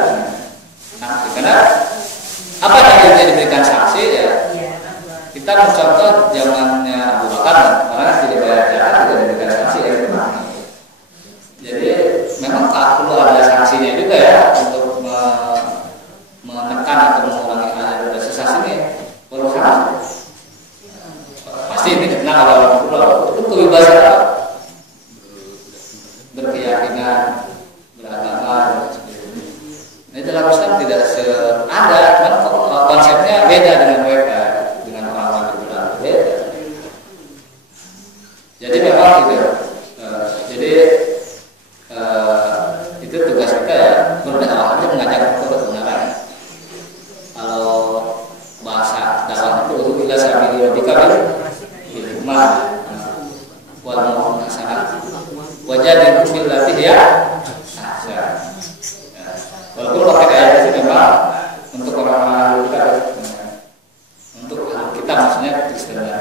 Sanksi karena apa yang diberikan sanksi ya? Kita mencontoh zamannya Abu Bakar, orang tidak bayar zakat juga diberikan sanksi ya. Jadi memang tak perlu ada sanksinya juga ya untuk menekan atau mengurangi ada sesat ini. Perlu sanksi. Pasti ini kenal orang pulau itu kebebasan berkeyakinan, beragama. Ini dalam Islam tidak ada, konsepnya beda dengan mereka, dengan orang-orang liberal beda. Jadi memang gitu. Jadi itu tugas kita ya, berdakwah aja mengajak kepada kebenaran. Kalau bahasa dakwah itu bila sabili rabbika bil hikmah wal mau'izah hasanah wajadilhum billati hiya ahsan. Walaupun pakai ayat itu memang untuk orang-orang untuk kita maksudnya Kristen ya.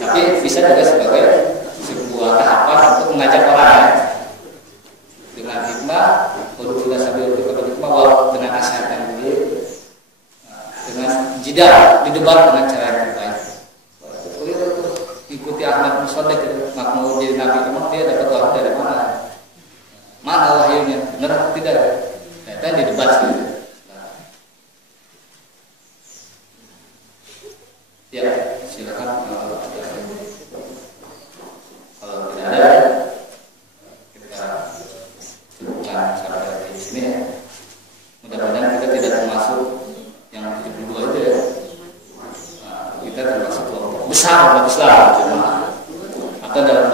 Tapi bisa juga sebagai sebuah tahapan untuk mengajak orang ya. Dengan hikmah, kalau kita sambil berkata hikmah, dengan nasihat yang baik, dengan jidal, didebat dengan cara yang terbaik. Ikuti Ahmad Musodik, nggak mau jadi nabi, emang dia dapat wahyu dari mana? Mana wahyunya? Benar atau tidak? Kita didebat gitu. Ya, silakan kalau tidak ada kita cukupkan sampai di sini ya. Mudah-mudahan kita tidak termasuk yang 72 itu ya. Nah, kita termasuk kelompok besar umat Islam atau dalam